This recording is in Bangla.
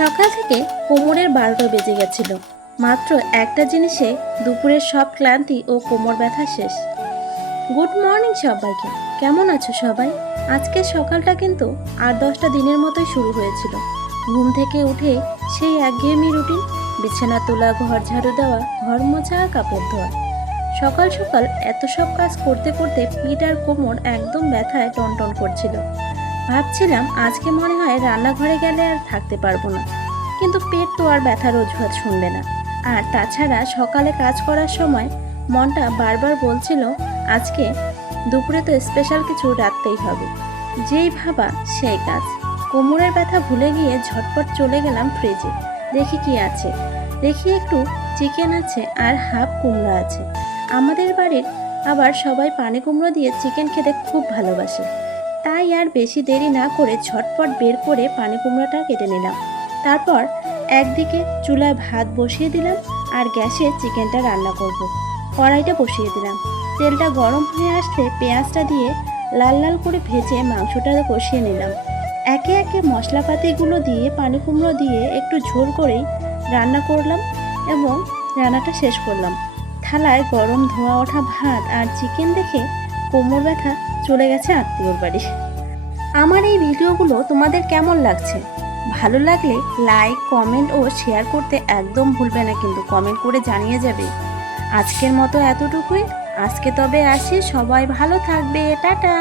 সকাল থেকে কোমরের 12টা বেজে গেছিল। মাত্র একটা জিনিসে দুপুরের সব ক্লান্তি ও কোমর ব্যথা শেষ। গুড মর্নিং সবাইকে, কেমন আছো সবাই? আজকের সকালটা কিন্তু 8-10টা দিনের মতোই শুরু হয়েছিল। ঘুম থেকে উঠে সেই একঘেয়েমি রুটিন, বিছানা তোলা, ঘর ঝাড়ু দেওয়া, ঘর মোছা আর কাপড় ধোয়া। সকাল সকাল এত সব কাজ করতে করতে পিঠ আর কোমর একদম ব্যথায় টনটন করছিল। ভাবছিলাম আজকে মনে হয় রান্নাঘরে গেলে আর থাকতে পারবো না, কিন্তু পেট তো আর ব্যথার অজুহাত শুনবে না। আর তাছাড়া সকালে কাজ করার সময় মনটা বারবার বলছিল আজকে দুপুরে তো স্পেশাল কিছু রাখতেই হবে। যেই ভাবা সেই কাজ। কোমরের ব্যথা ভুলে গিয়ে ঝটপট চলে গেলাম ফ্রিজে। দেখি কি আছে। দেখি একটু চিকেন আছে আর হাফ কুমড়া আছে। আমাদের বাড়ির আবার সবাই পানি কুমড়ো দিয়ে চিকেন খেতে খুব ভালোবাসে। তাই আর বেশি দেরি না করে ঝটপট বের করে পানি কুমড়োটা কেটে নিলাম। তারপর একদিকে চুলায় ভাত বসিয়ে দিলাম আর গ্যাসে চিকেনটা রান্না করব। কড়াইটা বসিয়ে দিলাম। তেলটা গরম হয়ে আসলে পেঁয়াজটা দিয়ে লাল লাল করে ভেজে মাংসটা কষিয়ে নিলাম। একে একে মশলাপাতিগুলো দিয়ে পানি কুমড়ো দিয়ে একটু ঝোল করেই রান্না করলাম এবং রান্নাটা শেষ করলাম। থালায় গরম ধোয়া ওঠা ভাত আর চিকেন দেখে কোমর ব্যথা চলে গেছে আত্মীয়র বাড়ি। আমার এই ভিডিওগুলো তোমাদের কেমন লাগছে? ভালো লাগলে লাইক, কমেন্ট ও শেয়ার করতে একদম ভুলবে না, কিন্তু কমেন্ট করে জানিয়ে যাবে। আজকের মতো এতটুকুই। আজকে তবে আসি, সবাই ভালো থাকবে, টাটা।